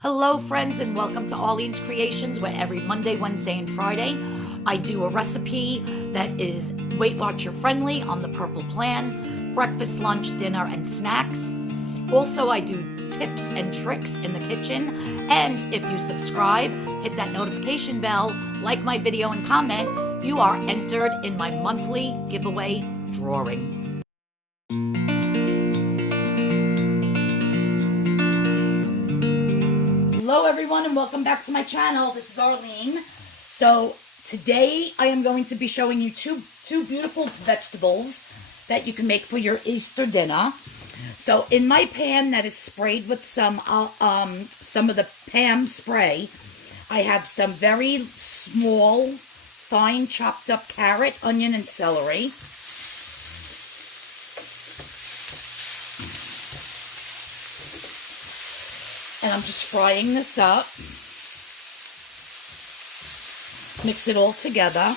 Hello friends, and welcome to Arlene's Creations, where every Monday, Wednesday, and Friday I do a recipe that is Weight Watcher friendly on the Purple Plan, breakfast, lunch, dinner, and snacks. Also, I do tips and tricks in the kitchen, and if you subscribe, hit that notification bell, like my video, and comment, you are entered in my monthly giveaway drawing. Hello everyone, and welcome back to my channel. This is Arlene. So today I am going to be showing you two beautiful vegetables that you can make for your Easter dinner. So in my pan that is sprayed with some of the Pam spray, I have some very small, fine chopped up carrot, onion, and celery. And I'm just frying this up. Mix it all together.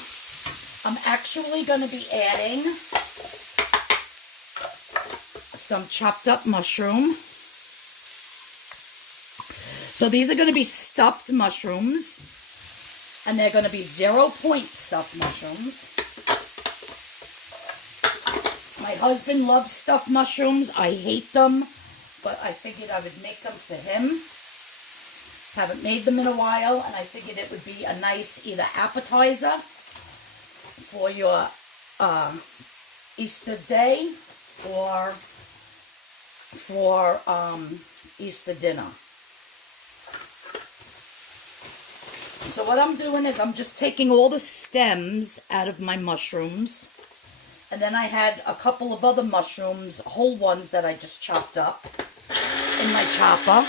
I'm actually going to be adding some chopped up mushroom. So these are going to be stuffed mushrooms. And they're going to be 0-point stuffed mushrooms. My husband loves stuffed mushrooms. I hate them. But I figured I would make them for him. Haven't made them in a while, and I figured it would be a nice either appetizer for your Easter day or for Easter dinner. So what I'm doing is I'm just taking all the stems out of my mushrooms. And then I had a couple of other mushrooms, whole ones that I just chopped up in my chopper.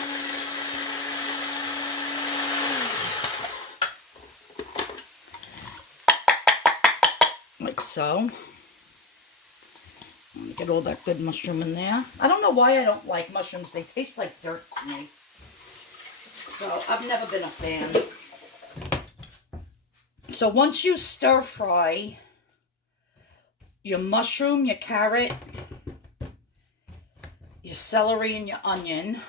Like so. Let me get all that good mushroom in there. I don't know why I don't like mushrooms. They taste like dirt to me. So I've never been a fan. So once you stir fry your mushroom, your carrot, your celery, and your onion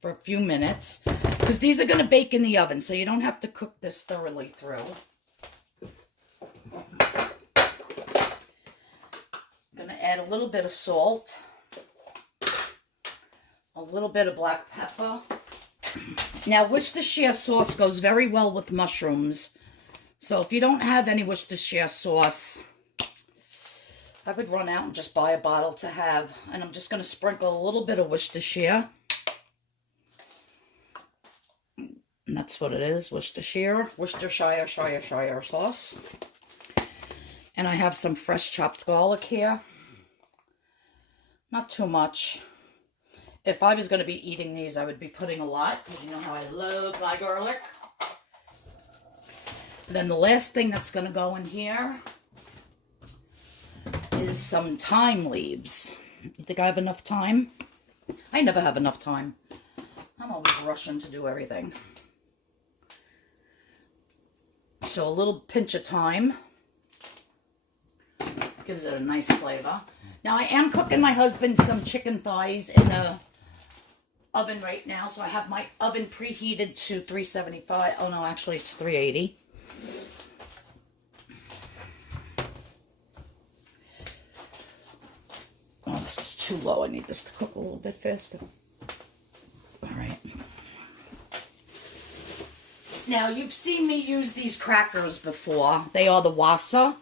for a few minutes, because these are going to bake in the oven, so you don't have to cook this thoroughly through. I'm going to add a little bit of salt, a little bit of black pepper. Now, Worcestershire sauce goes very well with mushrooms, so if you don't have any Worcestershire sauce, I would run out and just buy a bottle to have. And I'm just going to sprinkle a little bit of Worcestershire. And that's what it is, Worcestershire sauce. And I have some fresh chopped garlic here. Not too much. If I was going to be eating these, I would be putting a lot, because you know how I love my garlic. And then the last thing that's going to go in here is some thyme leaves. You think I have enough time? I never have enough time. I'm always rushing to do everything. So a little pinch of thyme gives it a nice flavor. Now I am cooking my husband some chicken thighs in the oven right now. So I have my oven preheated to 375. Oh no, actually it's 380. Oh, this is too low. I need this to cook a little bit faster. All right. Now, you've seen me use these crackers before. They are the Wasa.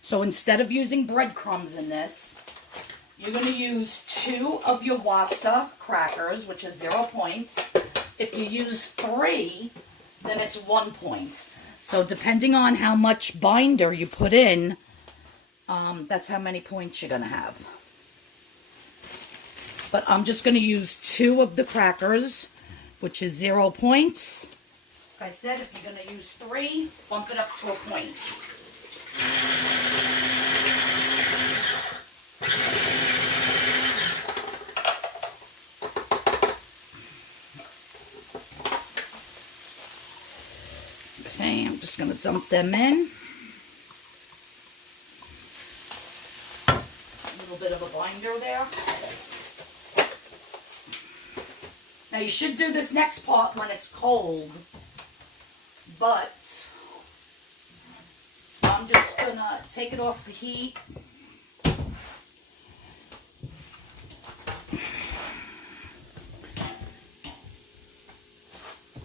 So instead of using breadcrumbs in this, you're going to use 2 of your Wasa crackers, which is 0 points. If you use 3, then it's 1 point. So depending on how much binder you put in, that's how many points you're going to have. But I'm just going to use 2 of the crackers, which is 0 points. Like I said, if you're going to use 3, bump it up to a point. Okay, I'm just going to dump them in. A little bit of a binder there. Now you should do this next part when it's cold, but I'm just gonna take it off the heat.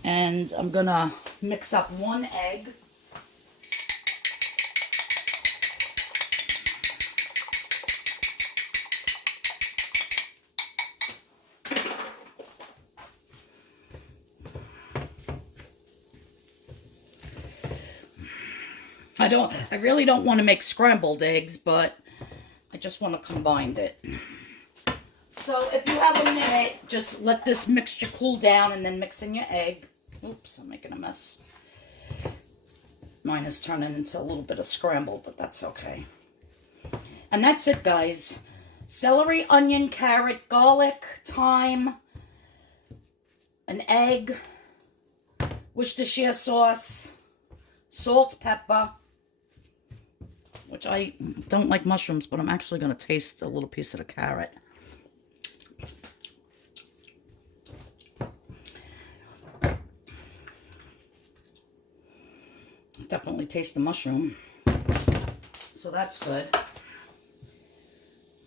And I'm gonna mix up 1 egg. I really don't want to make scrambled eggs, but I just want to combine it. So if you have a minute, just let this mixture cool down and then mix in your egg. Oops, I'm making a mess. Mine is turning into a little bit of scramble, but that's okay. And that's it, guys. Celery, onion, carrot, garlic, thyme, an egg, Worcestershire sauce, salt, pepper, which I don't like mushrooms, but I'm actually going to taste a little piece of the carrot. Definitely taste the mushroom, so that's good.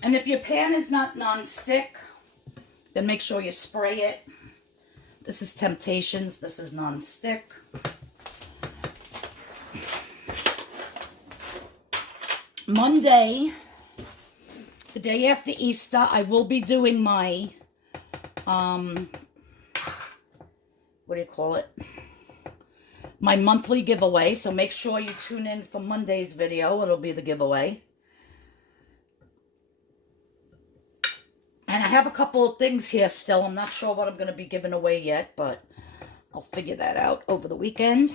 And if your pan is not non-stick, then make sure you spray it. This is Temptations. This is non-stick. Monday, the day after Easter, I will be doing my, what do you call it? My monthly giveaway. So make sure you tune in for Monday's video. It'll be the giveaway. And I have a couple of things here still. I'm not sure what I'm going to be giving away yet, but I'll figure that out over the weekend.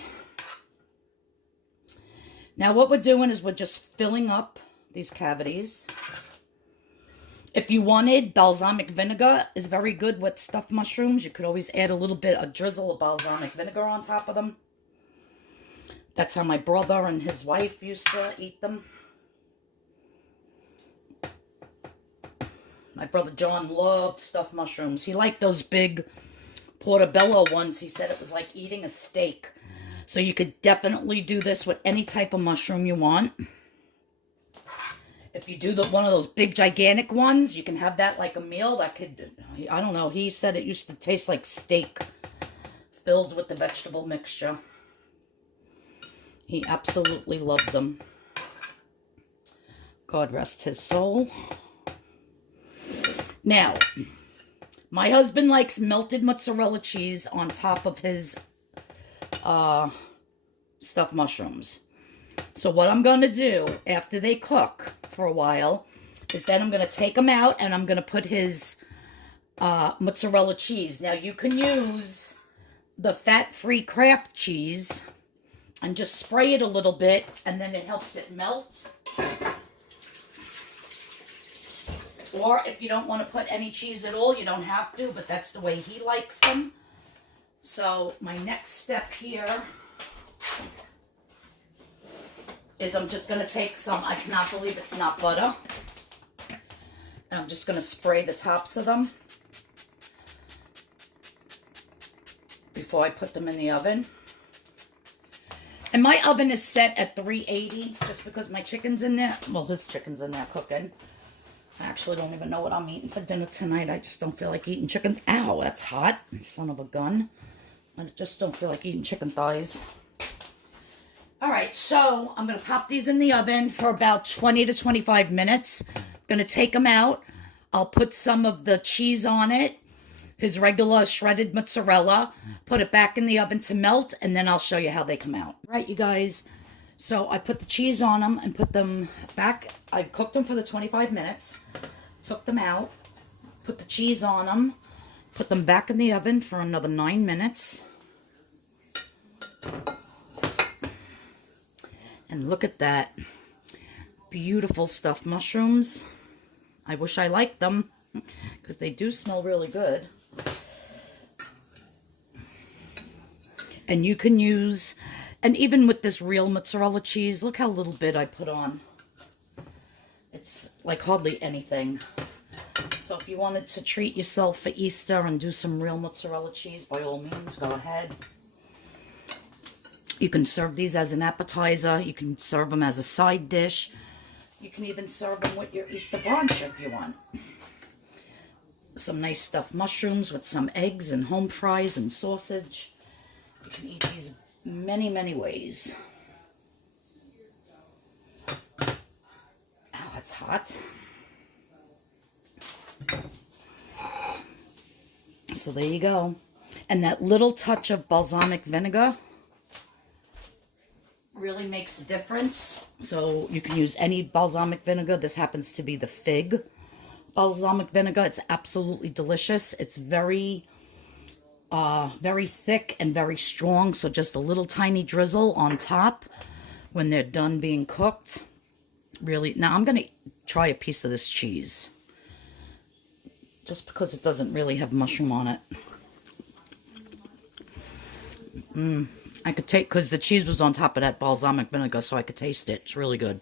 Now what we're doing is we're just filling up these cavities. If you wanted, balsamic vinegar is very good with stuffed mushrooms. You could always add a little bit, a drizzle of balsamic vinegar on top of them. That's how my brother and his wife used to eat them. My brother John loved stuffed mushrooms. He liked those big portobello ones. He said it was like eating a steak. So you could definitely do this with any type of mushroom you want. If you do one of those big gigantic ones, you can have that like a meal. That could, I don't know, he said it used to taste like steak filled with the vegetable mixture. He absolutely loved them. God rest his soul. Now, my husband likes melted mozzarella cheese on top of his stuffed mushrooms. So what I'm going to do after they cook for a while is then I'm going to take them out and I'm going to put his mozzarella cheese. Now you can use the fat-free Kraft cheese and just spray it a little bit and then it helps it melt. Or if you don't want to put any cheese at all, you don't have to, but that's the way he likes them. So my next step here is I'm just going to take some, I cannot believe it's not butter. And I'm just going to spray the tops of them before I put them in the oven. And my oven is set at 380 just because my chicken's in there. Well, his chicken's in there cooking. I actually don't even know what I'm eating for dinner tonight. I just don't feel like eating chicken. Ow, that's hot. Son of a gun. I just don't feel like eating chicken thighs. Alright, so I'm going to pop these in the oven for about 20 to 25 minutes. I'm going to take them out. I'll put some of the cheese on it. His regular shredded mozzarella. Put it back in the oven to melt. And then I'll show you how they come out. Right, you guys. So I put the cheese on them and put them back. I cooked them for the 25 minutes. Took them out. Put the cheese on them. Put them back in the oven for another 9 minutes. And look at that. Beautiful stuffed mushrooms. I wish I liked them because they do smell really good. And you can use... And even with this real mozzarella cheese, look how little bit I put on. It's like hardly anything. So if you wanted to treat yourself for Easter and do some real mozzarella cheese, by all means, go ahead. You can serve these as an appetizer. You can serve them as a side dish. You can even serve them with your Easter brunch if you want. Some nice stuffed mushrooms with some eggs and home fries and sausage. You can eat these many, many ways. Oh, it's hot. So there you go. And that little touch of balsamic vinegar really makes a difference. So you can use any balsamic vinegar. This happens to be the fig balsamic vinegar. It's absolutely delicious. It's very thick and very strong. So just a little tiny drizzle on top when they're done being cooked. Really. Now I'm going to try a piece of this cheese. Just because it doesn't really have mushroom on it. I could take, because the cheese was on top of that balsamic vinegar, so I could taste it. It's really good.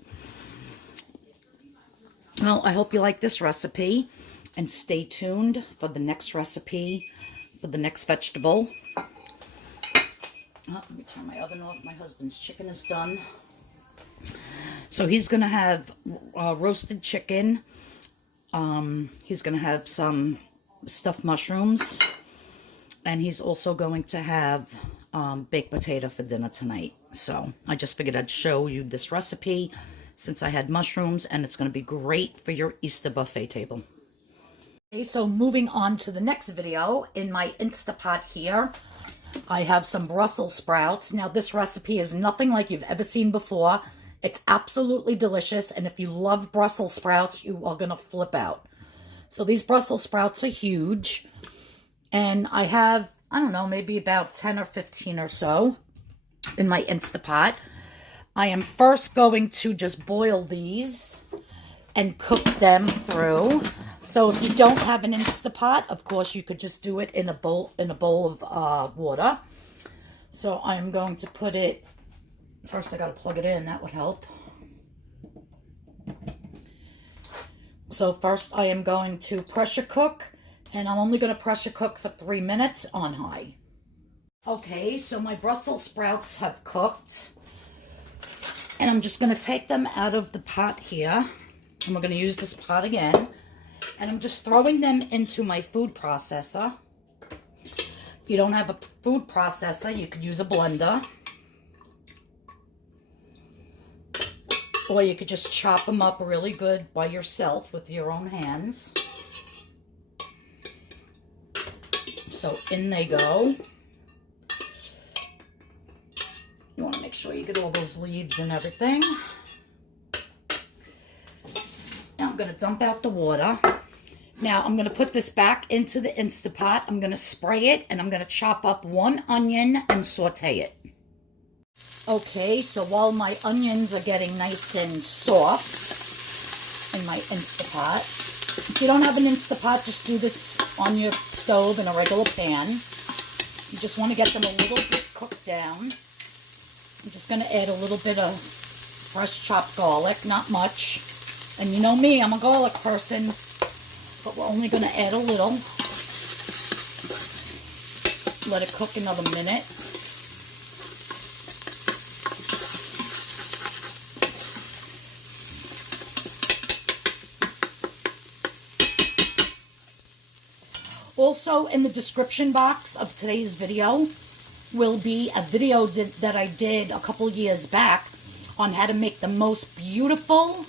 Well, I hope you like this recipe, and stay tuned for the next recipe, for the next vegetable. Oh, let me turn my oven off. My husband's chicken is done. So he's going to have roasted chicken. He's going to have some stuffed mushrooms, and he's also going to have baked potato for dinner tonight. So I just figured I'd show you this recipe since I had mushrooms, and it's going to be great for your Easter buffet table. Okay, so moving on to the next video, in my Instapot here, I have some Brussels sprouts. Now this recipe is nothing like you've ever seen before. It's absolutely delicious, and if you love Brussels sprouts, you are going to flip out. So these Brussels sprouts are huge, and I have, I don't know, maybe about 10 or 15 or so in my Instapot. I am first going to just boil these and cook them through. So if you don't have an Instapot, of course, you could just do it in a bowl of water. So I'm going to put it, first I got to plug it in, that would help. So first I am going to pressure cook, and I'm only going to pressure cook for 3 minutes on high. Okay, so my Brussels sprouts have cooked, and I'm just going to take them out of the pot here, and we're going to use this pot again, and I'm just throwing them into my food processor. If you don't have a food processor, you could use a blender, or you could just chop them up really good by yourself with your own hands. So in they go. You want to make sure you get all those leaves and everything. Now I'm going to dump out the water. Now I'm going to put this back into the Instapot. I'm going to spray it, and I'm going to chop up 1 onion and saute it. Okay, so while my onions are getting nice and soft in my Instapot, if you don't have an Instapot, just do this on your stove in a regular pan. You just want to get them a little bit cooked down. I'm just going to add a little bit of fresh chopped garlic, not much. And you know me, I'm a garlic person, but we're only going to add a little. Let it cook another minute. Also, in the description box of today's video will be a video that I did a couple years back on how to make the most beautiful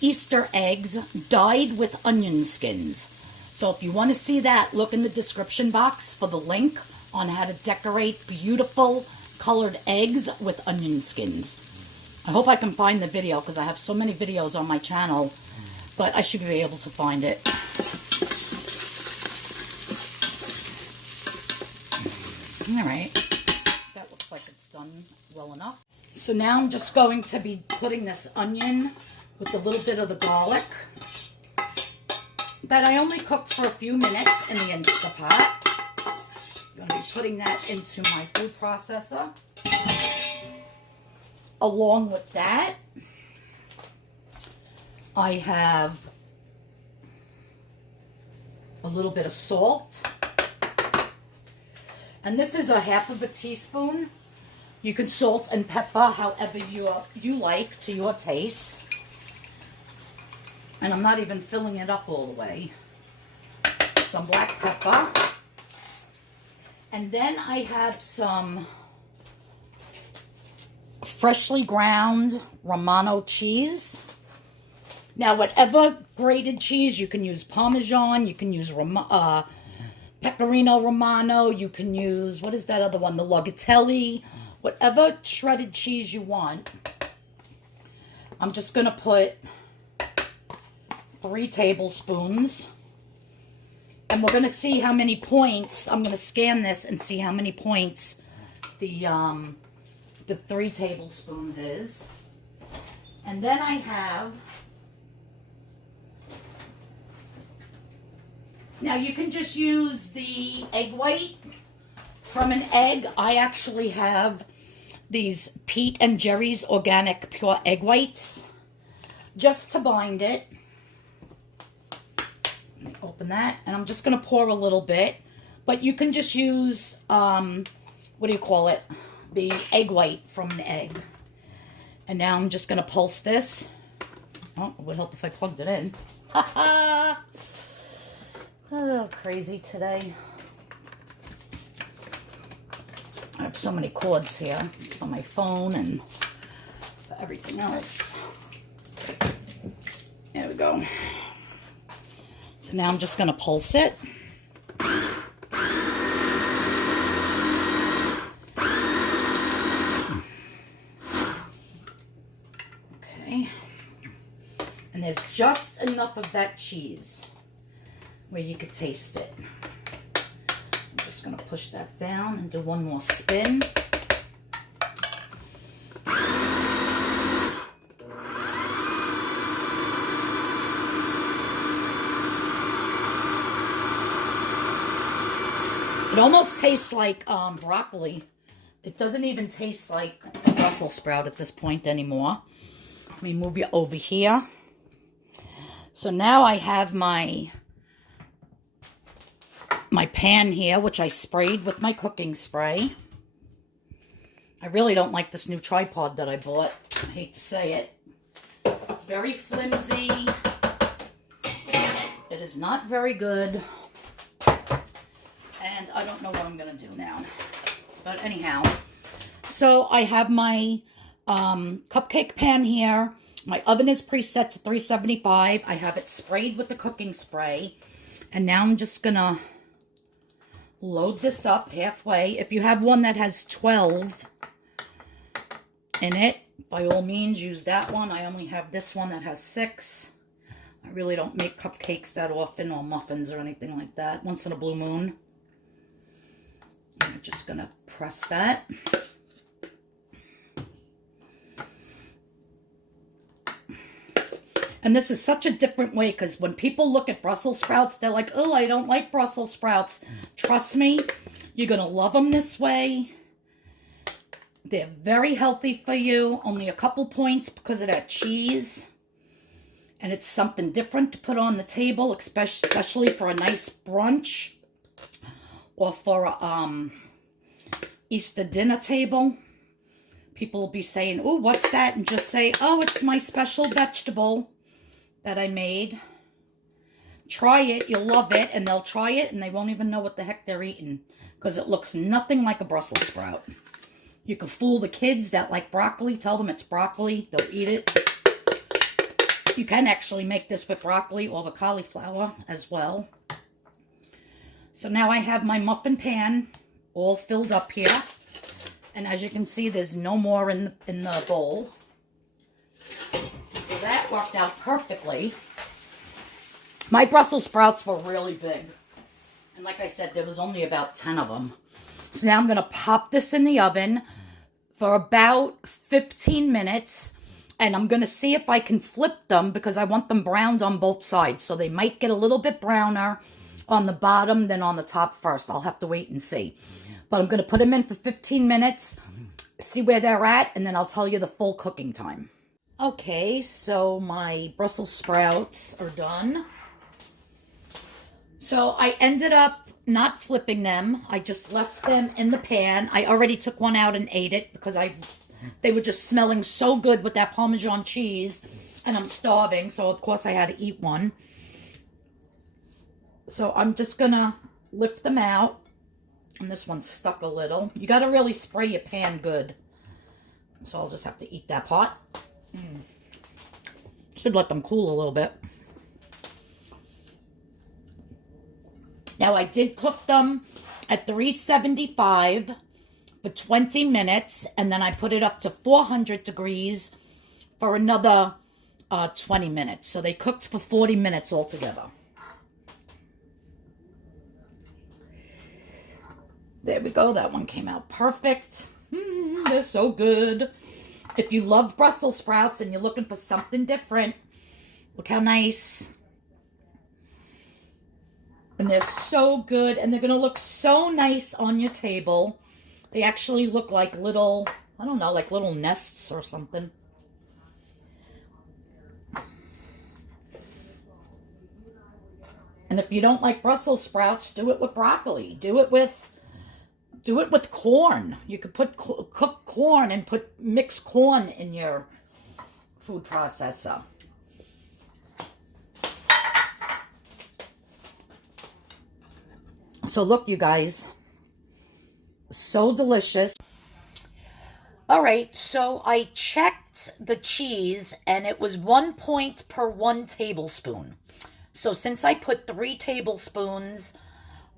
Easter eggs dyed with onion skins. So if you want to see that, look in the description box for the link on how to decorate beautiful colored eggs with onion skins. I hope I can find the video because I have so many videos on my channel, but I should be able to find it. All right, that looks like it's done well enough. So now I'm just going to be putting this onion with a little bit of the garlic that I only cooked for a few minutes in the Instapot. I'm going to be putting that into my food processor. Along with that, I have a little bit of salt. And this is a half of a teaspoon. You can salt and pepper however you like to your taste. And I'm not even filling it up all the way. Some black pepper. And then I have some freshly ground Romano cheese. Now, whatever grated cheese, you can use Parmesan, you can use Pecorino Romano, you can use, what is that other one? The Logatelli. Whatever shredded cheese you want. I'm just going to put 3 tablespoons. And we're going to see how many points. I'm going to scan this and see how many points the 3 tablespoons is. And then I have, now you can just use the egg white from an egg. I actually have these Pete and Jerry's organic pure egg whites just to bind it. Let me open that, and I'm just going to pour a little bit, but you can just use, what do you call it? The egg white from an egg. And now I'm just going to pulse this. Oh, it would help if I plugged it in. Oh, crazy today. I have so many cords here for my phone and for everything else. There we go. So now I'm just going to pulse it. Okay. And there's just enough of that cheese where you could taste it. I'm just going to push that down and do one more spin. It almost tastes like broccoli. It doesn't even taste like a Brussels sprout at this point anymore. Let me move you over here. So now I have my pan here, which I sprayed with my cooking spray. I really don't like this new tripod that I bought. I hate to say it. It's very flimsy. It is not very good. And I don't know what I'm going to do now. But anyhow, so I have my cupcake pan here. My oven is preset to 375. I have it sprayed with the cooking spray. And now I'm just going to load this up halfway. If you have one that has 12 in it, by all means, use that one. I only have this one that has 6. I really don't make cupcakes that often or muffins or anything like that. Once in a blue moon. I'm just going to press that. And this is such a different way, because when people look at Brussels sprouts, they're like, oh, I don't like Brussels sprouts. Trust me, you're going to love them this way. They're very healthy for you. Only a couple points because of that cheese. And it's something different to put on the table, especially for a nice brunch. Or for a Easter dinner table. People will be saying, oh, what's that? And just say, oh, it's my special vegetable that I made. Try it. You'll love it. And they'll try it and they won't even know what the heck they're eating. Because it looks nothing like a Brussels sprout. You can fool the kids that like broccoli. Tell them it's broccoli. They'll eat it. You can actually make this with broccoli or with cauliflower as well. So now I have my muffin pan all filled up here. And as you can see, there's no more in the bowl. So that worked out perfectly. My Brussels sprouts were really big. And like I said, there was only about 10 of them. So now I'm going to pop this in the oven for about 15 minutes. And I'm going to see if I can flip them because I want them browned on both sides. So they might get a little bit browner on the bottom than on the top first. I'll have to wait and see. But I'm going to put them in for 15 minutes, see where they're at, and then I'll tell you the full cooking time. Okay, so my Brussels sprouts are done. So I ended up not flipping them. I just left them in the pan. I already took one out and ate it because they were just smelling so good with that Parmesan cheese. And I'm starving, so of course I had to eat one. So I'm just going to lift them out. And this one's stuck a little. You got to really spray your pan good. So I'll just have to eat that part. Should let them cool a little bit. Now, I did cook them at 375 for 20 minutes, and then I put it up to 400 degrees for another 20 minutes. So they cooked for 40 minutes altogether. There we go. That one came out perfect. They're so good. If you love Brussels sprouts and you're looking for something different, look how nice. And they're so good, and they're going to look so nice on your table. They actually look like little, I don't know, like little nests or something. And if you don't like Brussels sprouts, do it with broccoli. Do it with corn. You could put cooked corn and put mixed corn in your food processor. So look, you guys, so delicious. All right, so I checked the cheese and it was 1 point per 1 tablespoon. So since I put 3 tablespoons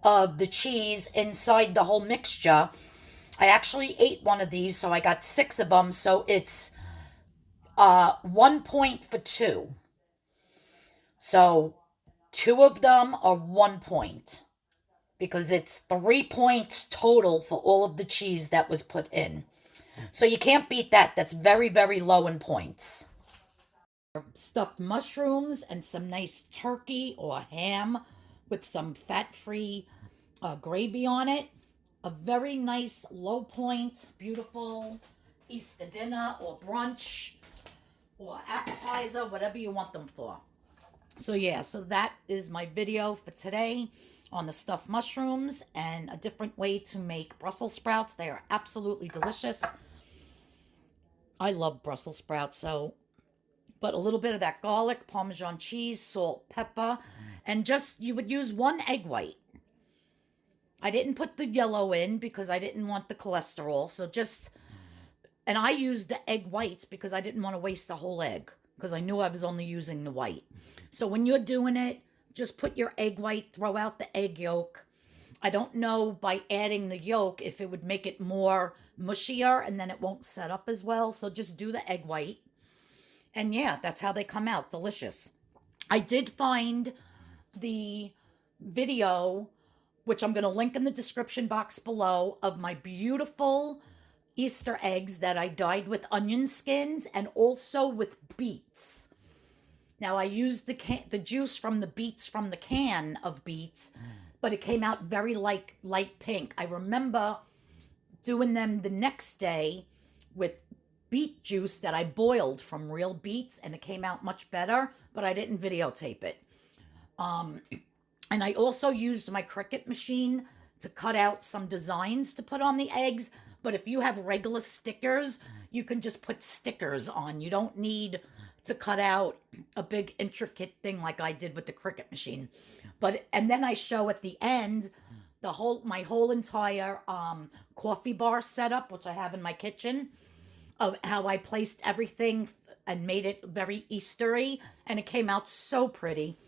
of the cheese inside the whole mixture, I actually ate one of these, so I got 6 of them. So it's 1 point for 2. So 2 of them are 1 point. Because it's 3 points total for all of the cheese that was put in. So you can't beat that. That's very, very low in points. Stuffed mushrooms and some nice turkey or ham with some fat-free gravy on it. A very nice low point, beautiful Easter dinner or brunch or appetizer, whatever you want them for. So yeah, so that is my video for today on the stuffed mushrooms and a different way to make Brussels sprouts. They are absolutely delicious. I love Brussels sprouts, but a little bit of that garlic, Parmesan cheese, salt, pepper, and just, you would use 1 egg white. I didn't put the yellow in because I didn't want the cholesterol, and I used the egg whites because I didn't want to waste the whole egg because I knew I was only using the white. So when you're doing it, just put your egg white, throw out the egg yolk. I don't know by adding the yolk if it would make it more mushier and then it won't set up as well. So just do the egg white. And yeah, that's how they come out. Delicious. I did find the video, which I'm going to link in the description box below, of my beautiful Easter eggs that I dyed with onion skins and also with beets. Now, I used the juice from the beets from the can of beets, but it came out very light pink. I remember doing them the next day with beet juice that I boiled from real beets, and it came out much better, but I didn't videotape it. And I also used my Cricut machine to cut out some designs to put on the eggs, but if you have regular stickers, you can just put stickers on. You don't need to cut out a big intricate thing like I did with the Cricut machine. And then I show at the end my whole entire coffee bar setup, which I have in my kitchen, of how I placed everything and made it very Eastery, and it came out so pretty.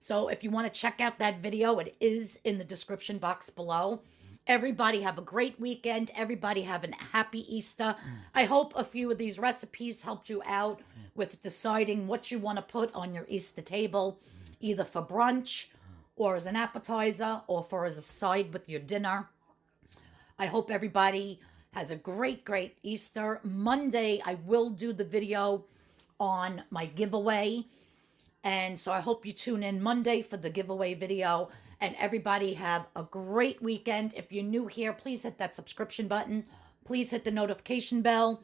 So if you want to check out that video, it is in the description box below. Everybody have a great weekend. Everybody have a happy Easter. I hope a few of these recipes helped you out with deciding what you want to put on your Easter table, either for brunch or as an appetizer or as a side with your dinner. I hope everybody has a great, great Easter. Monday, I will do the video on my giveaway. And so I hope you tune in Monday for the giveaway video. And everybody have a great weekend. If you're new here, please hit that subscription button. Please hit the notification bell.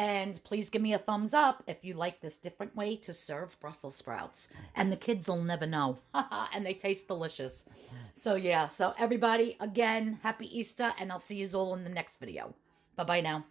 And please give me a thumbs up if you like this different way to serve Brussels sprouts. And the kids will never know. And they taste delicious. So yeah, so everybody, again, happy Easter, and I'll see you all in the next video. Bye-bye now.